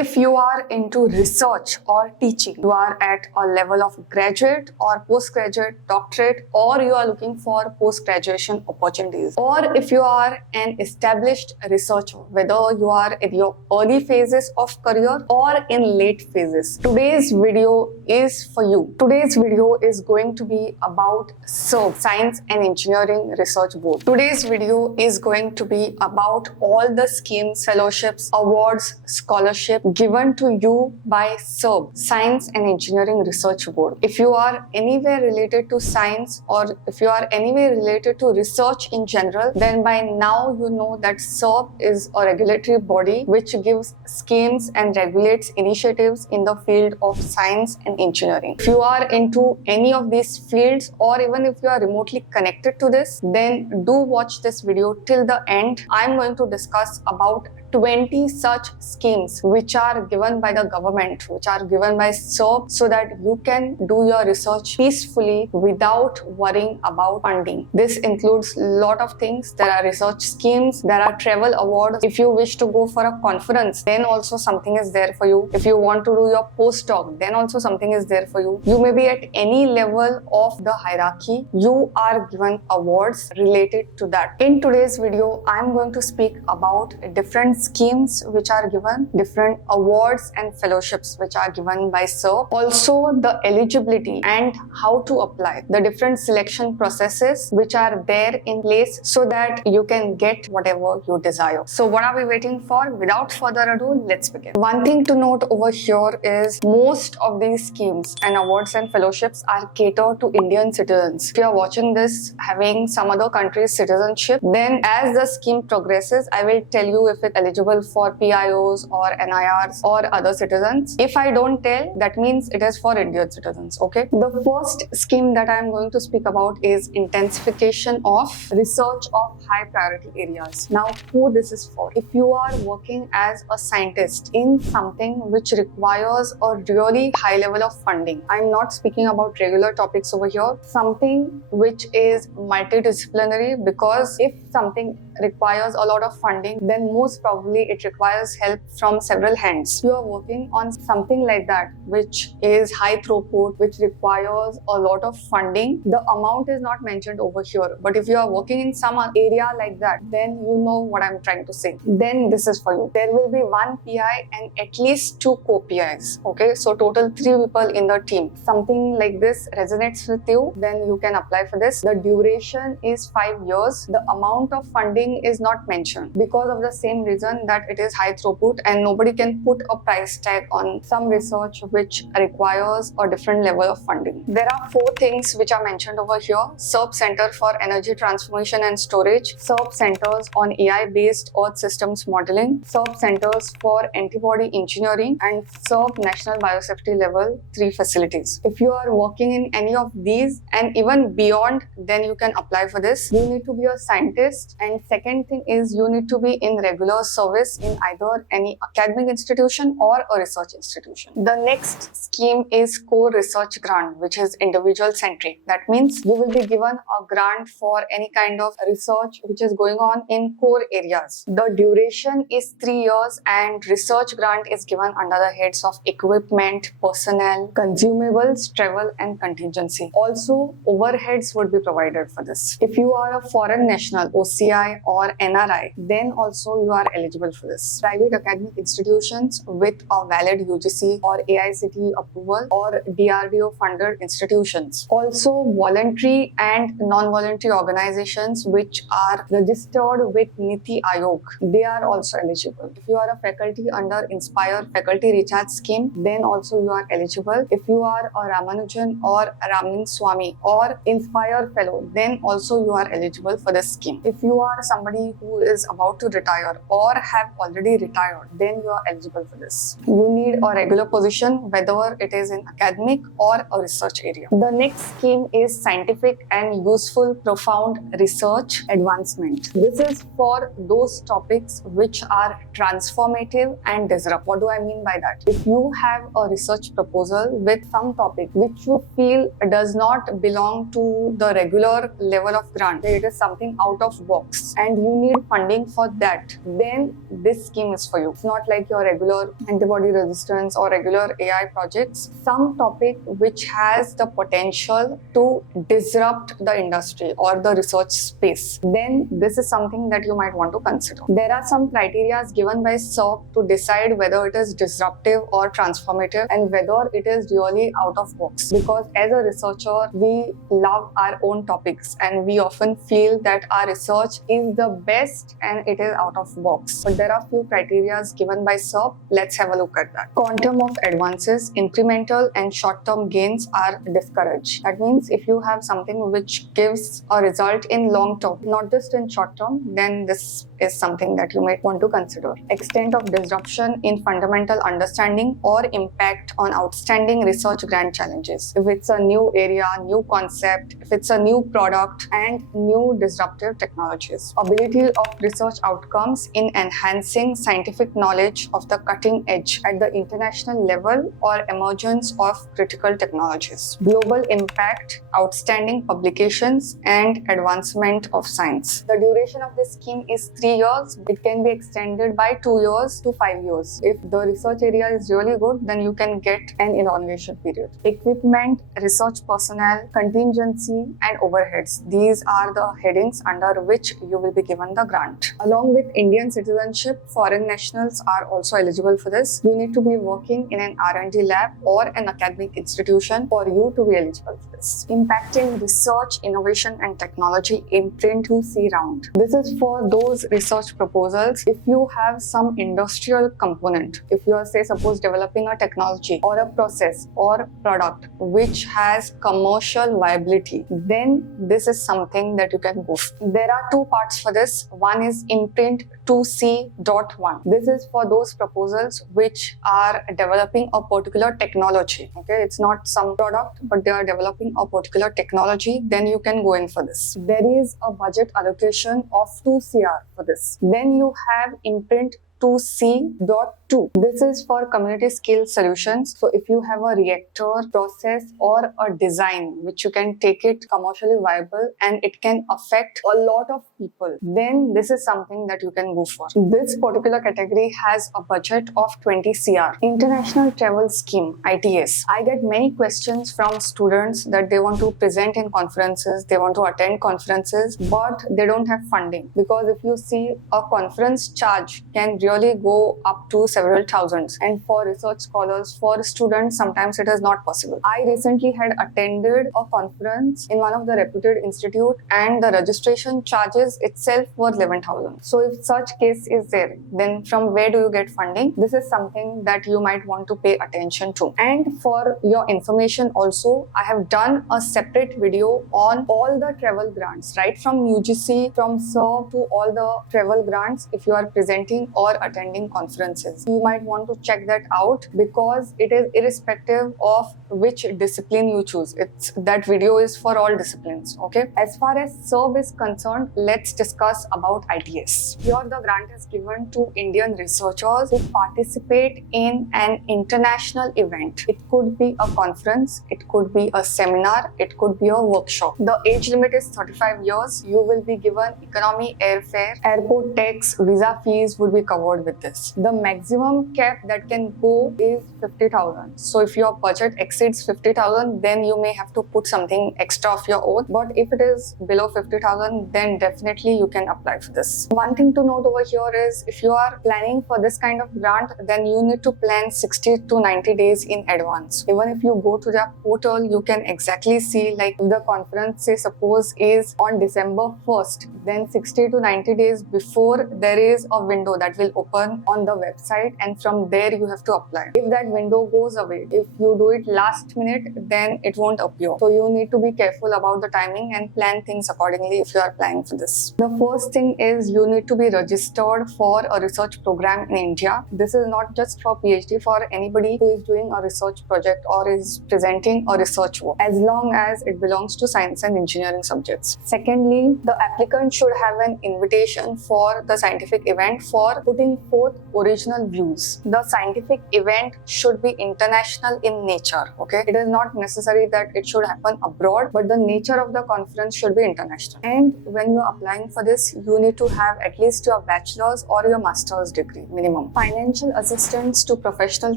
If you are into research or teaching, you are at a level of graduate or postgraduate, doctorate, or you are looking for post-graduation opportunities, or if you are an established researcher, whether you are in your early phases of career or in late phases, today's video is for you. Today's video is going to be about SERB, Science and Engineering Research Board. Today's video is going to be about all the schemes, fellowships, awards, scholarship given to you by SERB, Science and Engineering Research Board. If you are anywhere related to science or if you are anywhere related to research in general, then by now you know that SERB is a regulatory body which gives schemes and regulates initiatives in the field of science and engineering. If you are into any of these fields, or even if you are remotely connected to this, then do watch this video till the end. I'm going to discuss about 20 such schemes which are given by the government, which are given by SERB, so that you can do your research peacefully without worrying about funding. This includes a lot of things. There are research schemes, there are travel awards. If you wish to go for a conference, then also something is there for you. If you want to do your postdoc, then also something is there for you. You may be at any level of the hierarchy, you are given awards related to that. In today's video, I'm going to speak about different schemes which are given, different awards and fellowships which are given by SERB, also the eligibility and how to apply, the different selection processes which are there in place so that you can get whatever you desire. So what are we waiting for? Without further ado, let's begin. One thing to note over here is most of these schemes and awards and fellowships are catered to Indian citizens. If you are watching this having some other country's citizenship, then as the scheme progresses, I will tell you if it's eligible for PIOs or NIRs or other citizens. If I don't tell, that means it is for Indian citizens, okay? The first scheme that I am going to speak about is intensification of research of high priority areas. Now, who this is for? If you are working as a scientist in something which requires a really high level of funding, I'm not speaking about regular topics over here, something which is multidisciplinary, because if something requires a lot of funding, then most probably it requires help from several hands. You are working on something like that which is high throughput, which requires a lot of funding. The amount is not mentioned over here, but if you are working in some area like that, then you know what I'm trying to say. Then this is for you. There will be one PI and at least 2 co-PIs, okay? So total 3 people in the team. Something like this resonates with you, then you can apply for this. The duration is 5 years. The amount of funding is not mentioned because of the same reason that it is high throughput and nobody can put a price tag on some research which requires a different level of funding. There are 4 things which are mentioned over here. SERB Center for Energy Transformation and Storage, SERB Centers on AI-based Earth Systems Modeling, SERB Centers for Antibody Engineering, and SERB National Biosafety Level 3 facilities. If you are working in any of these and even beyond, then you can apply for this. You need to be a scientist, and second thing is you need to be in regular service in either any academic institution or a research institution. The next scheme is core research grant, which is individual centric. That means you will be given a grant for any kind of research which is going on in core areas. The duration is 3 years and research grant is given under the heads of equipment, personnel, consumables, travel and contingency. Also, overheads would be provided for this. If you are a foreign national, OCI or NRI, then also you are eligible for this. Private academic institutions with a valid UGC or AICTE approval or DRDO funded institutions. Also, voluntary and non-voluntary organizations which are registered with NITI Aayog, they are also eligible. If you are a faculty under Inspire Faculty Recharge Scheme, then also you are eligible. If you are a Ramanujan or Ramlin Swami or Inspire Fellow, then also you are eligible for this scheme. If you are somebody who is about to retire or have already retired, then you are eligible for this. You need a regular position, whether it is in academic or a research area. The next scheme is scientific and useful profound research advancement. This is for those topics which are transformative and disruptive. What do I mean by that? If you have a research proposal with some topic which you feel does not belong to the regular level of grant, it is something out of box and you need funding for that, then this scheme is for you. It's not like your regular antibody resistance or regular AI projects. Some topic which has the potential to disrupt the industry or the research space, then this is something that you might want to consider. There are some criteria given by SERB to decide whether it is disruptive or transformative and whether it is really out of box. Because as a researcher, we love our own topics and we often feel that our research is the best and it is out of box. But there are few criteria given by SERB. Let's have a look at that. Quantum of advances, incremental and short-term gains are discouraged. That means if you have something which gives a result in long term, not just in short term, then this is something that you might want to consider. Extent of disruption in fundamental understanding or impact on outstanding research grant challenges. If it's a new area, new concept, if it's a new product and new disruptive technologies. Ability of research outcomes in enhancing scientific knowledge of the cutting edge at the international level or emergence of critical technologies. Global impact, outstanding publications and advancement of science. The duration of this scheme is 3 years. It can be extended by 2 years to 5 years. If the research area is really good, then you can get an elongation period. Equipment, research personnel, contingency and overheads. These are the headings under which you will be given the grant. Along with Indian citizenship, foreign nationals are also eligible for this. You need to be working in an R&D lab or an academic institution for you to be eligible for this. Impacting research, innovation and technology imprint 2C round. This is for those research proposals if you have some industrial component. If you are, say, suppose developing a technology or a process or product which has commercial viability, then this is something that you can go for. There are two parts for this. One is imprint 2C.1. This is for those proposals which are developing a particular technology. Okay, it's not some product, but they are developing a particular technology. Then you can go in for this. There is a budget allocation of 2 CR for this. Then you have imprint 2C.2. This is for community scale solutions. So if you have a reactor, process or a design which you can take it commercially viable and it can affect a lot of people, then this is something that you can go for. This particular category has a budget of 20 CR. International Travel Scheme, ITS. I get many questions from students that they want to present in conferences, they want to attend conferences, but they don't have funding. Because if you see, a conference charge can really go up to several thousands, and for research scholars, for students, sometimes it is not possible. I recently had attended a conference in one of the reputed institute and the registration charges itself were 11,000. So if such case is there, then from where do you get funding? This is something that you might want to pay attention to. And for your information also, I have done a separate video on all the travel grants, right from UGC, from SERB to all the travel grants if you are presenting or attending conferences. You might want to check that out because it is irrespective of which discipline you choose. That video is for all disciplines. Okay. As far as SERB is concerned, let's discuss about ITS. Here the grant is given to Indian researchers who participate in an international event. It could be a conference, it could be a seminar, it could be a workshop. The age limit is 35 years. You will be given economy airfare, airport tax, visa fees would be covered with this. The maximum cap that can go is 50,000. So if your budget exceeds 50,000, then you may have to put something extra of your own. But if it is below 50,000, then definitely you can apply for this. One thing to note over here is if you are planning for this kind of grant, then you need to plan 60 to 90 days in advance. Even if you go to their portal, you can exactly see, like if the conference, say suppose is on December 1st, then 60 to 90 days before there is a window that will open on the website website, and from there you have to apply. If that window goes away, if you do it last minute, then it won't appear. So you need to be careful about the timing and plan things accordingly if you are applying for this. The first thing is you need to be registered for a research program in India. This is not just for PhD, for anybody who is doing a research project or is presenting a research work, as long as it belongs to science and engineering subjects. Secondly, the applicant should have an invitation for the scientific event for putting forth original views. The scientific event should be international in nature. Okay, it is not necessary that it should happen abroad, but the nature of the conference should be international. And when you are applying for this, you need to have at least your bachelor's or your master's degree minimum. Financial assistance to professional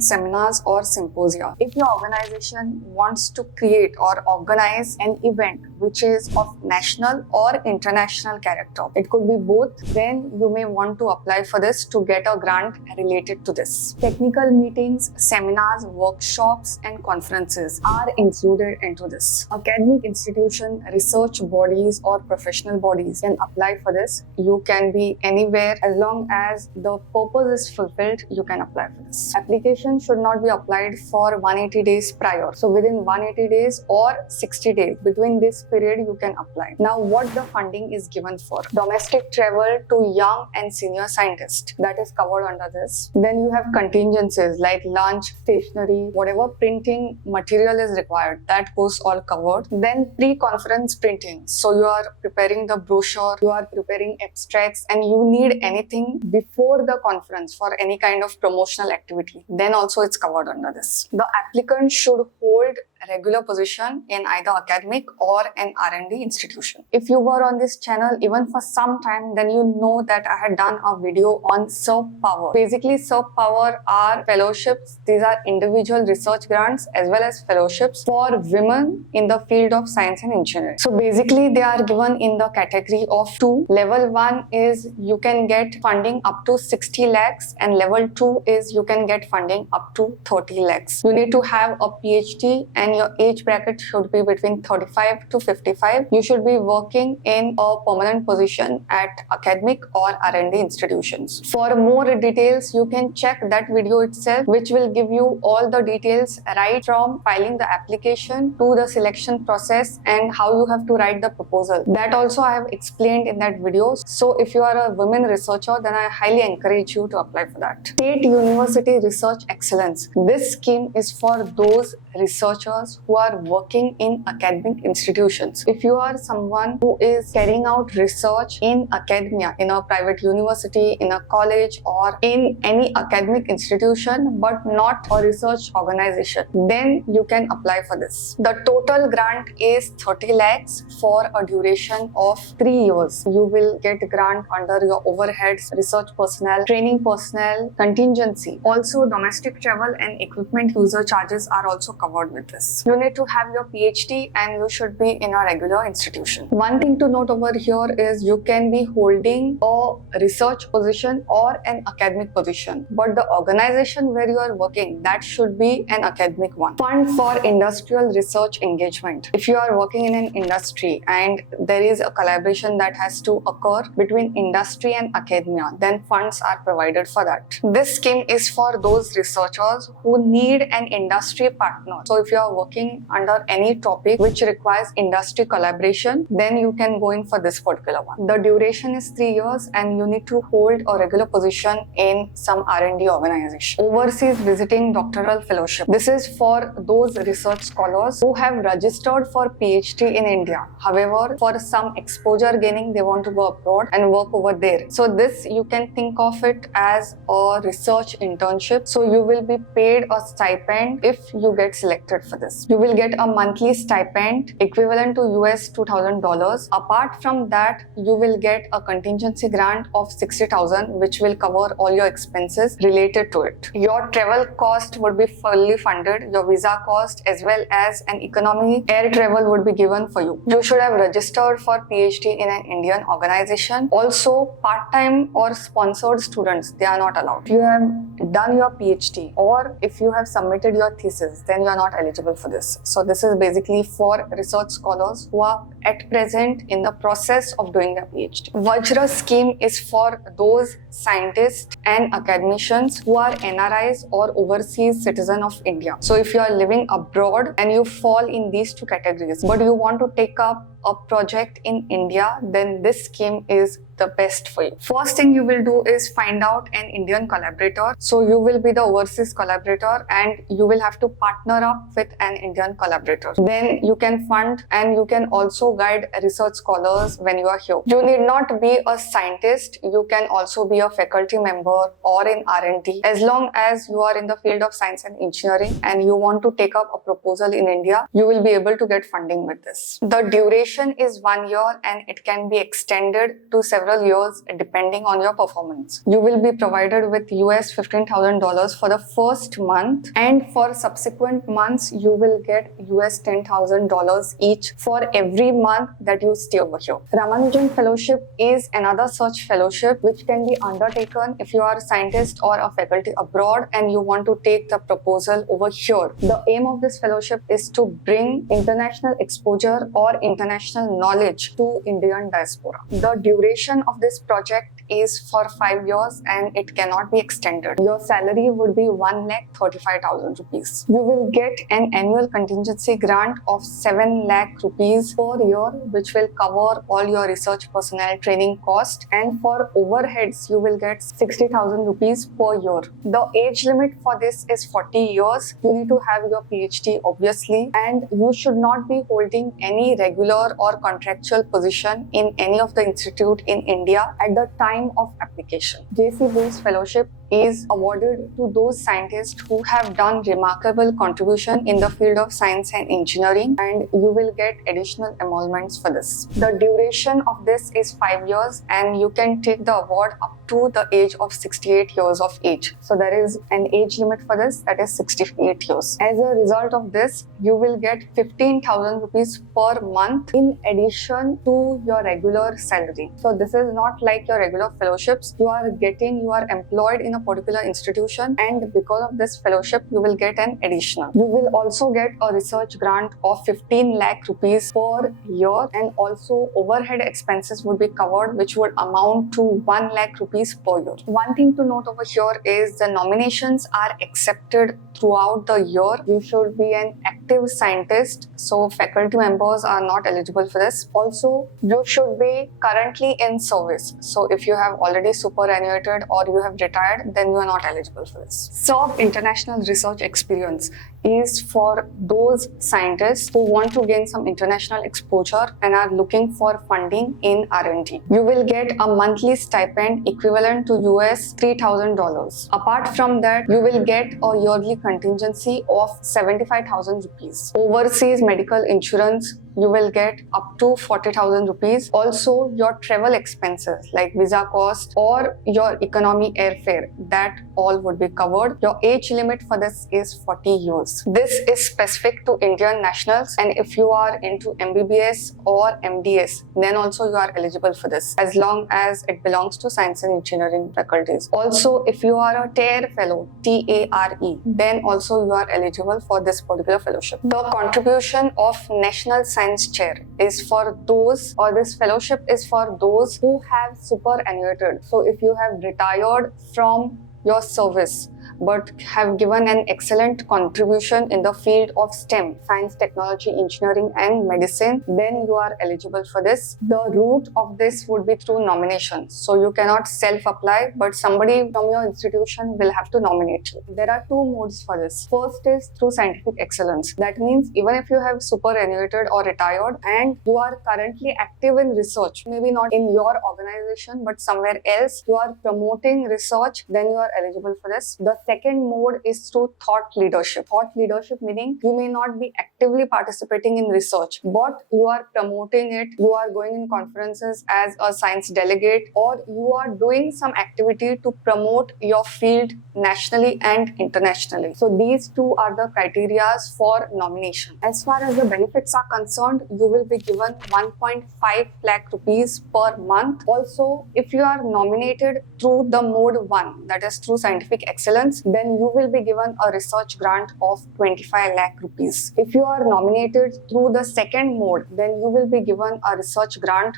seminars or symposia. If your organization wants to create or organize an event which is of national or international character, it could be both, then you may want to apply for this to get a grant related to this. Technical meetings, seminars, workshops and conferences are included into this. Academic institution, research bodies or professional bodies can apply for this. You can be anywhere as long as the purpose is fulfilled, you can apply for this. Application should not be applied for 180 days prior. So within 180 days or 60 days, between this period you can apply. Now what the funding is given for? Domestic travel to young and senior scientists, that is covered under this. Then you have contingencies like lunch, stationery, whatever printing material is required, that goes all covered. Then pre-conference printing. So you are preparing the brochure, you are preparing abstracts, and you need anything before the conference for any kind of promotional activity, then also it's covered under this. The applicant should hold a regular position in either academic or an R&D institution. If you were on this channel even for some time, then you know that I had done a video on SERB Power. Basically, SERB Power are fellowships. These are individual research grants as well as fellowships for women in the field of science and engineering. So basically, they are given in the category of two. Level 1 is you can get funding up to 60 lakhs and level 2 is you can get funding up to 30 lakhs. You need to have a PhD and your age bracket should be between 35 to 55. You should be working in a permanent position at academic or R&D institutions. For more details, you can check that video itself, which will give you all the details right from filing the application to the selection process and how you have to write the proposal. That also I have explained in that video. So if you are a women researcher, then I highly encourage you to apply for that. State University Research Excellence. This scheme is for those researchers who are working in academic institutions. If you are someone who is carrying out research in academia, in a private university, in a college or in any academic institution but not a research organization, then you can apply for this. The total grant is 30 lakhs for a duration of 3 years. You will get grant under your overheads, research personnel, training personnel, contingency. Also, domestic travel and equipment user charges are also covered with this. You need to have your PhD and you should be in a regular institution. One thing to note over here is you can be holding a research position or an academic position, but the organization where you are working, that should be an academic one. Fund for industrial research engagement. If you are working in an industry and there is a collaboration that has to occur between industry and academia, then funds are provided for that. This scheme is for those researchers who need an industry partner. So if you are working under any topic which requires industry collaboration, then you can go in for this particular one. The duration is 3 years and you need to hold a regular position in some R&D organization. Overseas visiting doctoral fellowship. This is for those research scholars who have registered for PhD in India. However, for some exposure gaining, they want to go abroad and work over there. So this, you can think of it as a research internship. So you will be paid a stipend if you get selected for this. You will get a monthly stipend equivalent to US $2,000. Apart from that, you will get a contingency grant of 60,000, which will cover all your expenses related to it. Your travel cost would be fully funded. Your visa cost as well as an economy air travel would be given for you. You should have registered for PhD in an Indian organization. Also, part-time or sponsored students, they are not allowed. If you have done your PhD or if you have submitted your thesis, then you are not eligible for this. So this is basically for research scholars who are at present in the process of doing their PhD. Vajra scheme is for those scientists and academicians who are NRIs or overseas citizen of India. So if you are living abroad and you fall in these two categories, but you want to take up a project in India, then this scheme is the best for you. First thing you will do is find out an Indian collaborator. So you will be the overseas collaborator and you will have to partner up with an Indian collaborator. Then you can fund and you can also guide research scholars when you are here. You need not be a scientist. You can also be a faculty member or in R&D. As long as you are in the field of science and engineering and you want to take up a proposal in India, you will be able to get funding with this. The duration is 1 year and it can be extended to several years depending on your performance. You will be provided with US $15,000 for the first month, and for subsequent months you will get US $10,000 each for every month that you stay over here. Ramanujan Fellowship is another such fellowship which can be undertaken if you are a scientist or a faculty abroad and you want to take the proposal over here. The aim of this fellowship is to bring international exposure or international knowledge to Indian diaspora. The duration of this project is for 5 years and it cannot be extended. Your salary would be 1,35,000 rupees. You will get an annual contingency grant of 7 lakh rupees per year, which will cover all your research personnel training cost, and for overheads you will get 60,000 rupees per year. The age limit for this is 40 years. You need to have your PhD obviously, and you should not be holding any regular or contractual position in any of the institute in India at the time of application. JC Bose Fellowship is awarded to those scientists who have done remarkable contribution in the field of science and engineering, and you will get additional emoluments for this. The duration of this is 5 years and you can take the award up to the age of 68 years of age. So there is an age limit for this, that is 68 years. As a result of this, you will get 15,000 rupees per month in addition to your regular salary. So this is not like your regular fellowships. You are employed in a particular institution, and because of this fellowship you will get an additional. You will also get a research grant of 15 lakh rupees per year, and also overhead expenses would be covered, which would amount to 1 lakh rupees per year. One thing to note over here is the nominations are accepted throughout the year. You should be an active scientist, so faculty members are not eligible for this. Also, you should be currently in service. So if you have already superannuated or you have retired, then you are not eligible for this. SERB International Research Experience is for those scientists who want to gain some international exposure and are looking for funding in R&D. You will get a monthly stipend equivalent to US $3,000. Apart from that, you will get a yearly contingency of 75,000 rupees. Overseas medical insurance, you will get up to 40,000 rupees. Also, your travel expenses like visa cost or your economy airfare, that all would be covered. Your age limit for this is 40 years. This is specific to Indian nationals, and if you are into MBBS or MDS, then also you are eligible for this, as long as it belongs to science and engineering faculties. Also, if you are a TARE fellow, TARE, then also you are eligible for this particular fellowship. The contribution of National Science Chair is for those, or this fellowship is for those who have superannuated. So if you have retired from your service but have given an excellent contribution in the field of STEM, science, technology, engineering and medicine, then you are eligible for this. The route of this would be through nomination. So you cannot self-apply, but somebody from your institution will have to nominate you. There are two modes for this. First is through scientific excellence. That means even if you have superannuated or retired and you are currently active in research, maybe not in your organization but somewhere else, you are promoting research, then you are eligible for this. The second mode is through thought leadership. Thought leadership meaning you may not be actively participating in research, but you are promoting it, you are going in conferences as a science delegate, or you are doing some activity to promote your field nationally and internationally. So these two are the criteria for nomination. As far as the benefits are concerned, you will be given 1.5 lakh rupees per month. Also, if you are nominated through the mode 1, that is through scientific excellence, excellence, then you will be given a research grant of 25 lakh rupees. If you are nominated through the second mode, then you will be given a research grant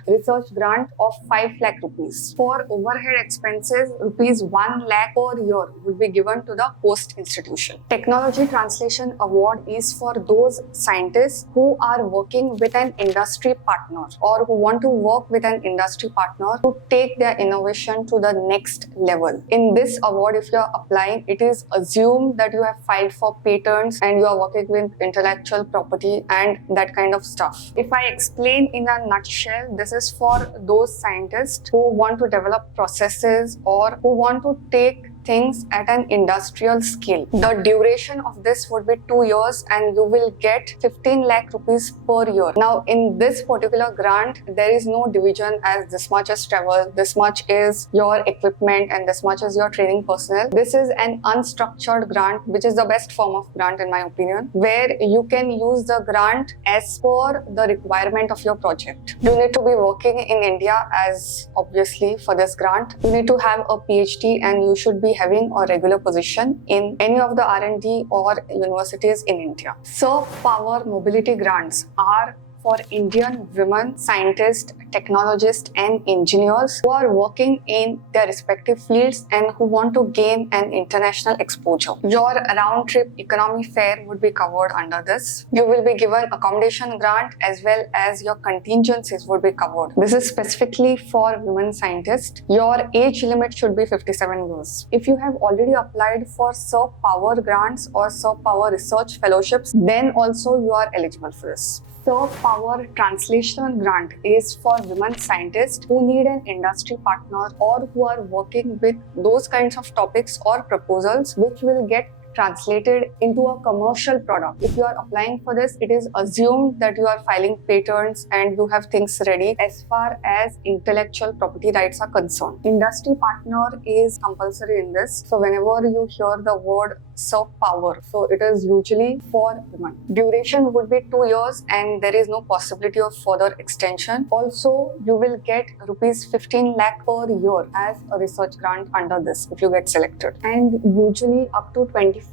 of 5 lakh rupees. For overhead expenses, rupees 1 lakh per year will be given to the host institution. Technology Translation Award is for those scientists who are working with an industry partner or who want to work with an industry partner to take their innovation to the next level. In this award, if you are applying, it is assumed that you have filed for patents and you are working with intellectual property and that kind of stuff. If I explain in a nutshell, this is for those scientists who want to develop processes or who want to take things at an industrial scale. The duration of this would be 2 years and you will get 15 lakh rupees per year. Now, in this particular grant, there is no division as this much is travel, this much is your equipment and this much is your training personnel. This is an unstructured grant, which is the best form of grant in my opinion, where you can use the grant as per the requirement of your project. You need to be working in India as obviously for this grant. You need to have a PhD and you should be having a regular position in any of the R&D or universities in India. SERB Power Mobility Grants are for Indian women scientists, technologists and engineers who are working in their respective fields and who want to gain an international exposure. Your round-trip economy fare would be covered under this. You will be given accommodation grant as well as your contingencies would be covered. This is specifically for women scientists. Your age limit should be 57 years. If you have already applied for SERB Power grants or SERB Power research fellowships, then also you are eligible for this. SERB Power Translation Grant is for women scientists who need an industry partner or who are working with those kinds of topics or proposals which will get translated into a commercial product. If you are applying for this, it is assumed that you are filing patents and you have things ready as far as intellectual property rights are concerned. Industry partner is compulsory in this. So whenever you hear the word SERB Power, so it is usually for women. Duration would be 2 years and there is no possibility of further extension. Also, you will get rupees 15 lakh per year as a research grant under this if you get selected. And usually up to 25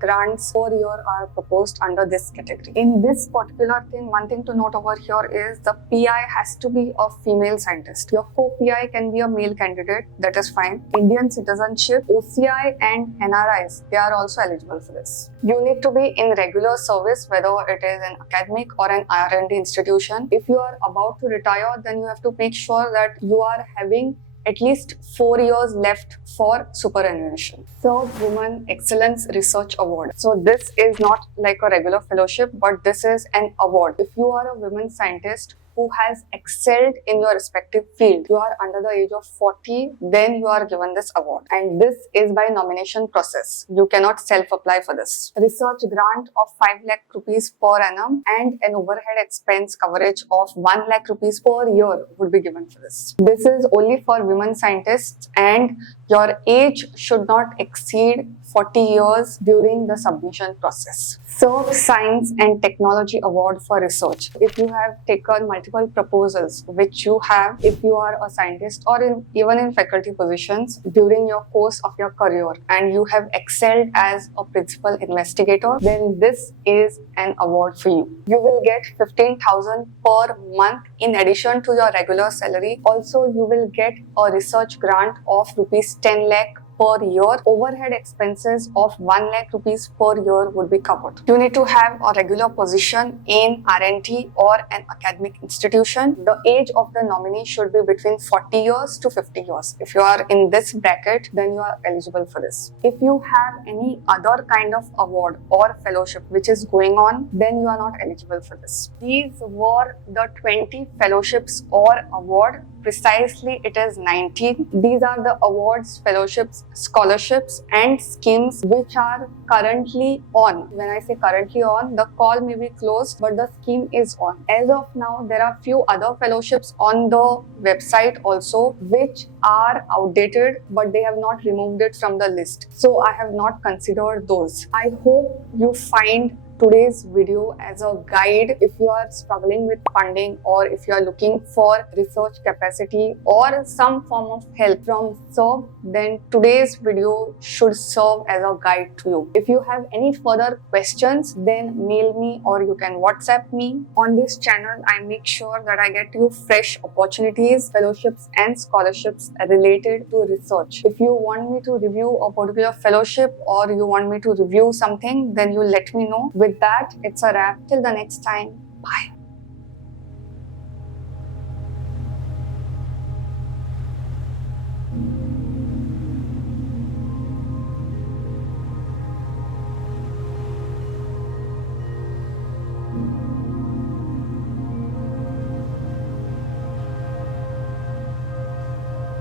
grants per year are proposed under this category. In this particular thing, one thing to note over here is the PI has to be a female scientist. Your co-PI can be a male candidate, that is fine. Indian citizenship, OCI and NRIs, they are also eligible for this. You need to be in regular service, whether it is an academic or an R&D institution. If you are about to retire, then you have to make sure that you are having at least 4 years left for superannuation. SERB Women Excellence Research Award. So this is not like a regular fellowship, but this is an award. If you are a women scientist who has excelled in your respective field, you are under the age of 40, then you are given this award. And this is by nomination process. You cannot self-apply for this. Research grant of 5 lakh rupees per annum and an overhead expense coverage of 1 lakh rupees per year would be given for this. This is only for women scientists and your age should not exceed 40 years during the submission process. SERB Science and Technology Award for Research. If you have taken multiple proposals, which you have if you are a scientist or even in faculty positions during your course of your career and you have excelled as a principal investigator, then this is an award for you. You will get 15,000 per month in addition to your regular salary. Also, you will get a research grant of rupees 10 lakh per year. Overhead expenses of 1 lakh rupees per year would be covered. You need to have a regular position in R&D or an academic institution. The age of the nominee should be between 40 years to 50 years. If you are in this bracket, then you are eligible for this. If you have any other kind of award or fellowship which is going on, then you are not eligible for this. These were the 20 fellowships or award. Precisely, it is 19. These are the awards, fellowships, scholarships and schemes which are currently on. When I say currently on, the call may be closed, but the scheme is on. As of now, there are few other fellowships on the website also which are outdated, but they have not removed it from the list. So I have not considered those. I hope you find today's video as a guide. If you are struggling with funding, or if you are looking for research capacity or some form of help from SERB, then today's video should serve as a guide to you. If you have any further questions, then mail me or you can WhatsApp me. On this channel, I make sure that I get you fresh opportunities, fellowships and scholarships related to research. If you want me to review a particular fellowship or you want me to review something, then you let me know. With that, it's a wrap. Till the next time, bye.